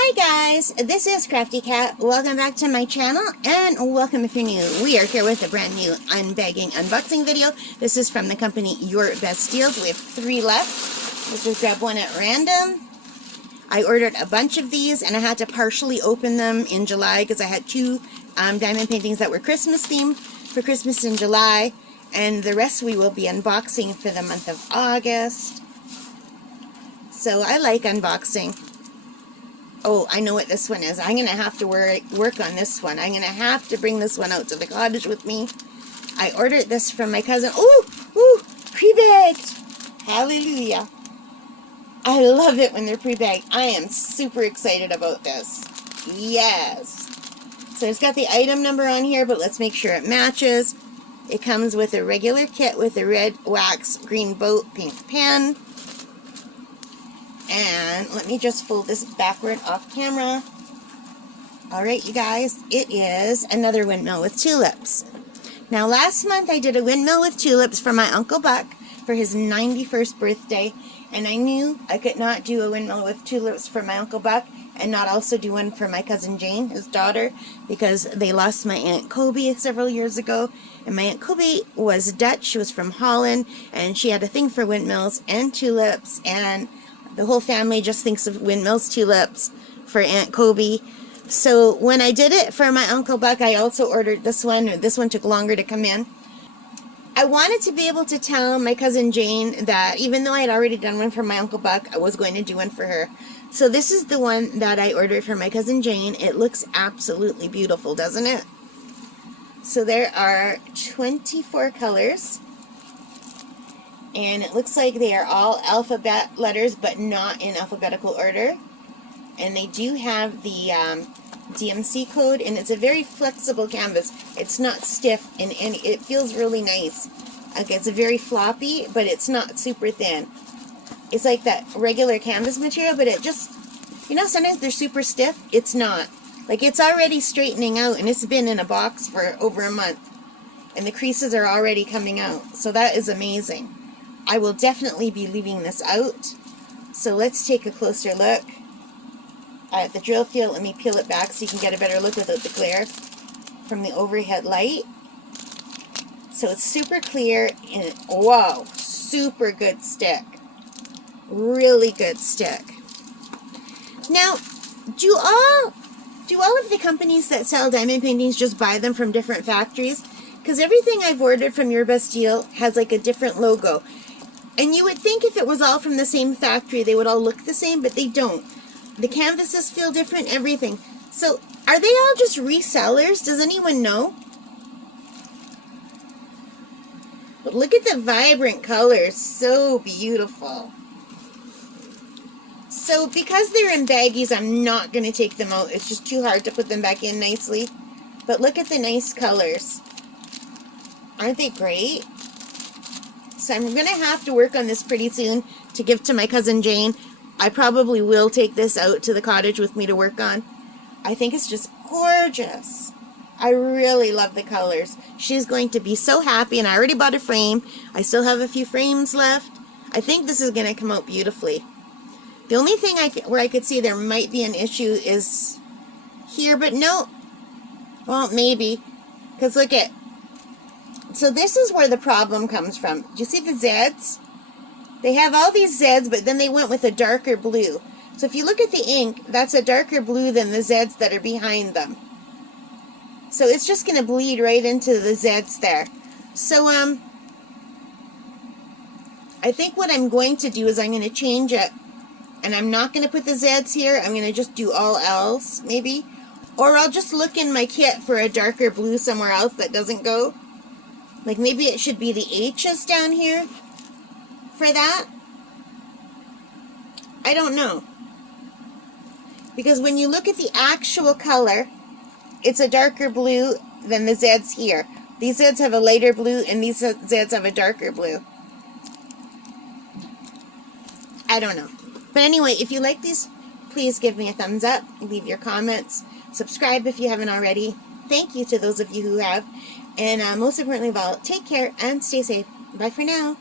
Hi guys, this is Crafty Cat. Welcome back to my channel, and welcome if you're new. We are here with a brand new unbagging unboxing video. This is from the company UrBestDeals. We have 3 left. Let's just grab one at random. I ordered a bunch of these, and I had to partially open them in July because I had 2 diamond paintings that were Christmas themed for Christmas in July, and the rest we will be unboxing for the month of August. So I like unboxing. Oh, I know what this one is. I'm going to have to work on this one. I'm going to have to bring this one out to the cottage with me. I ordered this from my cousin. Ooh, pre-bagged. Hallelujah. I love it when they're pre-bagged. I am super excited about this. Yes. So it's got the item number on here, but let's make sure it matches. It comes with a regular kit with a red wax, green boat, pink pen. And let me just fold this backward off camera. Alright, you guys, it is another windmill with tulips. Now, last month I did a windmill with tulips for my Uncle Buck for his 91st birthday. And I knew I could not do a windmill with tulips for my Uncle Buck and not also do one for my cousin Jane, his daughter, because they lost my Aunt Kobe several years ago. And my Aunt Kobe was Dutch. She was from Holland, and she had a thing for windmills and tulips, and the whole family just thinks of windmills, tulips for Aunt Kobe. So when I did it for my Uncle Buck, I also ordered this one. This one took longer to come in. I wanted to be able to tell my cousin Jane that even though I had already done one for my Uncle Buck, I was going to do one for her. So this is the one that I ordered for my cousin Jane. It looks absolutely beautiful, doesn't it? So there are 24 colors. And it looks like they are all alphabet letters, but not in alphabetical order. And they do have the DMC code, and it's a very flexible canvas. It's not stiff, and it feels really nice. Like, it's a very floppy, but it's not super thin. It's like that regular canvas material, but it just, you know, sometimes they're super stiff. It's not. Like, it's already straightening out, and it's been in a box for over a month. And the creases are already coming out. So that is amazing. I will definitely be leaving this out. So let's take a closer look at the drill field. Let me peel it back so you can get a better look without the glare from the overhead light. So it's super clear, and wow, super good stick. Really good stick. Now, do all of the companies that sell diamond paintings just buy them from different factories? Because everything I've ordered from UrBestDeals has like a different logo. And you would think if it was all from the same factory, they would all look the same, but they don't. The canvases feel different, everything. So, are they all just resellers? Does anyone know? But look at the vibrant colors. So beautiful. So, because they're in baggies, I'm not going to take them out. It's just too hard to put them back in nicely. But look at the nice colors. Aren't they great? So I'm going to have to work on this pretty soon to give to my cousin Jane. I probably will take this out to the cottage with me to work on. I think it's just gorgeous. I really love the colors. She's going to be so happy, and I already bought a frame. I still have a few frames left. I think this is going to come out beautifully. The only thing where I could see there might be an issue is here, but no. Well, maybe. Because look at... So this is where the problem comes from. Do you see the Zs? They have all these Zs, but then they went with a darker blue. So if you look at the ink, that's a darker blue than the Zs that are behind them. So it's just going to bleed right into the Zs there. So I think what I'm going to do is I'm going to change it. And I'm not going to put the Zs here. I'm going to just do all Ls, maybe. Or I'll just look in my kit for a darker blue somewhere else that doesn't go. Like maybe it should be the H's down here for that. I don't know. Because when you look at the actual color, it's a darker blue than the Zs here. These Zs have a lighter blue, and these Zs have a darker blue. I don't know. But anyway, if you like these, please give me a thumbs up. Leave your comments. Subscribe if you haven't already. Thank you to those of you who have. And most importantly of all, take care and stay safe. Bye for now.